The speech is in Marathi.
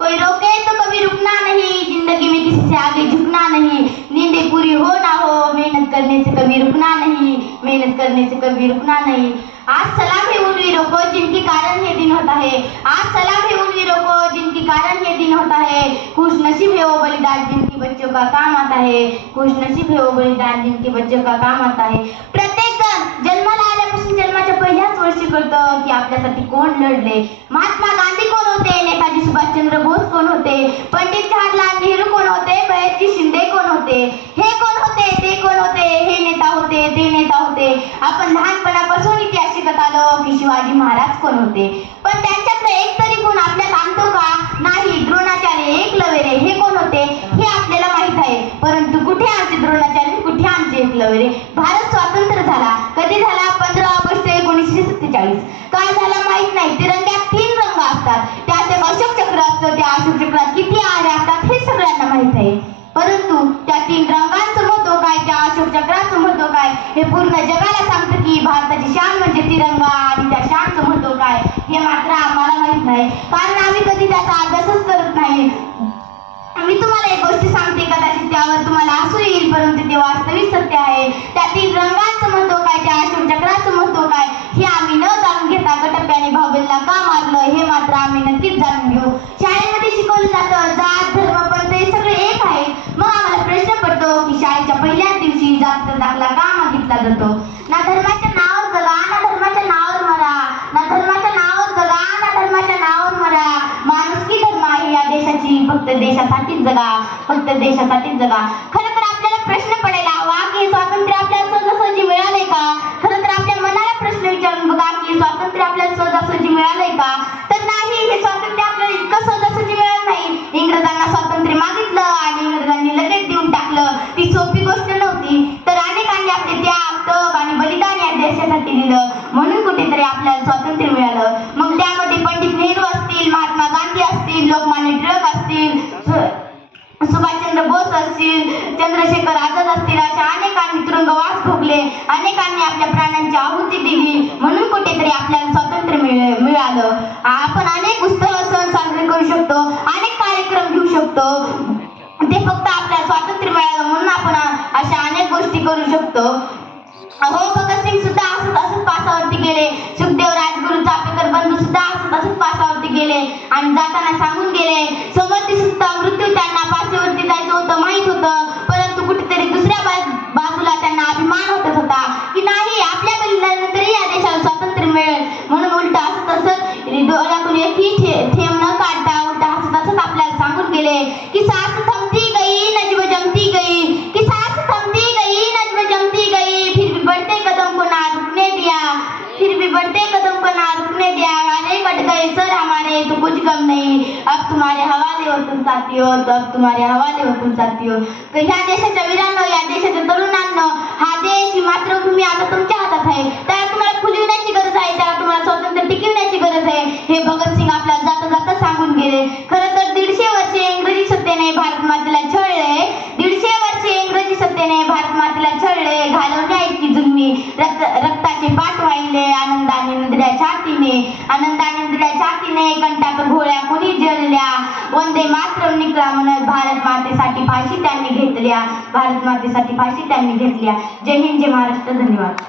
कोई रोके तो कभी रुकना नहीं, जिंदगी में किसी से आगे झुकना नहीं, नींदें पूरी हो ना हो, मेहनत करने से कभी रुकना नहीं, मेहनत करने से कभी रुकना नहीं। आज सलाम है उन वीरों को जिनके कारण ये दिन होता है, आज सलाम है उन वीरों को जिनके कारण ये दिन होता है। खुश नसीब है वो बलिदान जिनके बच्चों का काम आता है, खुश नसीब है वो बलिदान जिनके बच्चों का काम आता है। प्रत्येक जण जन्माला आल्यापासून जन्माच्या पहिल्याच वर्षी कळतं की आपल्यासाठी कोण लढले। महात्मा गांधी कोण होते, नेताजी सुभाषचंद्र बोस कोण होते, पंडित जवाहरलाल नेहरू कोण होते, बयाजी शिंदे कोण होते, हे कोण होते, ते कोण होते, हे नेता होते, ते नेता होते। आपण लहानपणापासून इतिहास शिकत आलो की शिवाजी महाराज कोण होते, पण त्यांच्यातलं एक तरी गुण आपल्यात आणतो का? नाही। द्रोणाचार्य, एकलव्य हे कोण होते हे आपल्याला माहित आहे, परंतु कुठे आमचे द्रोणाचार्य, कुठे आमचे एकलव्य? भारत स्वतंत्र झाला कधी झाला? 15 ऑगस्ट 1947। काय झाला माहित नाही। तिरंग्यात 3 रंग असतात, त्यात एक अशोक चक्र असतं, त्या अशोक चक्रात किती आरे असतात हे सगळ्यांना माहित आहे, परंतु त्या 3 रंगांचं महत्त्व काय, त्या अशोक चक्राचं महत्त्व काय हे पूर्ण जगाला सांगतं की भारताची शान म्हणजे तिरंगा आणि त्या शानचं महत्त्व काय हे मात्र आम्हाला माहित नाही, कारण आम्ही कधी त्याचा अभ्यासच करत नाही। मी तुम्हाला एक गोष्ट सांगते, कदाचित त्यावर तुम्हाला हसू येईल, परंतु ते वास्तविक सत्य आहे। त्या 3 रंगांचं महत्त्व काय, त्या अशोक चक्राचं महत्त्व काय हे आम्ही न जाणून घेता कटप्प्याने बाहुबलीला का मारलं हे मात्र आम्ही नक्कीच जाणून घेऊ। शाळेमध्ये शिकवलं जातं जात धर्म पंथ हे सगळे एक आहे, मग आम्हाला प्रश्न पडतो की शाळेच्या पहिल्याच दिवशी जातीचा दाखला का मागितला जातो? ना धर्माच्या नावावर जगा, ना धर्माच्या नावावर मरा, ना धर्माच्या नावावर जगा, ना धर्माच्या नावावर मरा। माणुसकी धर्म आहे या देशाची, फक्त देशासाठीच जगा, फक्त देशासाठीच जगा। खरं तर आपल्याला प्रश्न पडायला हवा की स्वातंत्र्य आपल्याला सहजासहजी मिळालंय का? खरं तर आपल्या मनाला प्रश्न विचारून बघा की स्वातंत्र्य आपल्याला सहजासहजी मिळालंय का? तर नाही, हे स्वातंत्र्य आपल्याला इतकं सहजासहजी मिळालं नाही। इंग्रजांना स्वातंत्र्य मागितलं आणि इंग्रजांनी लगेच देऊन टाकलं, ती सोपी गोष्ट नव्हती, तर अनेकांनी आपले त्याग तप आणि बलिदान या देशासाठी दिलं, म्हणून कुठेतरी आपल्याला स्वातंत्र्य मिळालं। मग त्यामध्ये पंडित नेहरू असतील, महात्मा गांधी असतील, लोकमान्य टिळक असतील, सुभाषचंद्र बोस असतील, चंद्रशेखर आझाद असतील, अशा अनेकांनी तुरुंगवास भोगले, अनेकांनी आपल्या प्राणांची आहुती दिली, म्हणून कुठेतरी आपल्याला स्वातंत्र्य मिळालं। आपण अनेक उत्सव सण साजरे करू शकतो, अनेक कार्यक्रम घेऊ शकतो, ते फक्त आपल्याला स्वातंत्र्य मिळालं म्हणून आपण अशा अनेक गोष्टी करू शकतो। हो, भगतसिंग सुद्धा असंच पासावरती गेले, सुखदेव राजगुरू चापेकर बंधू सुद्धा असंच पासावरती गेले आणि जाताना सांगून गेले, समर्थ सुद्धा मृत्यू त्यांना पासावरती जायचं होतं माहित होतं, परंतु कुठेतरी दुसऱ्या बाजूला त्यांना अभिमान होतच होता की नाही, आपल्या बलिदानानंतरही या देशाला स्वातंत्र्य मिळेल, म्हणून उलट असत डोळ्यातून एकही थेंब न काढता उलट असत आपल्याला सांगून गेले की सास थमती गई नजम जमती गई, की सास थमती गई नजम जमती गई, फिर भी बढ़ते कदम को ना रुकने दिया, फिर भी बढ़ते कदम को ना रुकने दिया, वाले कट गए सर हमारे तो कुछ गम नहीं, अब तुम्हारे हवाले हो तुम साथियों, तो अब तुम्हारे हवाले हो तुम साथियों। तर ह्या देशाच्या वीरांनो, या देशाच्या तरुणांनो, हा देश ही मातृभूमी आता तुमच्या हातात आहे, त्याला तुम्हाला फुलविण्याची गरज आहे, त्याला तुम्हाला स्वातंत्र्य टिकविण्याची गरज आहे, हे भगतसिंग आपल्याला जाता जाता सांगून गेले। खरं तर 150 वर्षे इंग्रजी सत्तेने भारत मातेला छळले, 150 वर्षे इंग्रजी सत्तेने भारत मातेला छळले, घालवण्या इतकी जुलमी, रक्ताचे पाठ वाहिले, आनंदाने नदड्या छातीने, आनंदाने नदड्या छातीने, कंटाकर घोळ्या कोणी जळल्या, वंदे मातरम निकला म्हणत भारत मातेसाठी फाशी त्यांनी घेतल्या, भारत मातेसाठी फाशी त्यांनी घेतल्या। जय हिंद, जय महाराष्ट्र, धन्यवाद।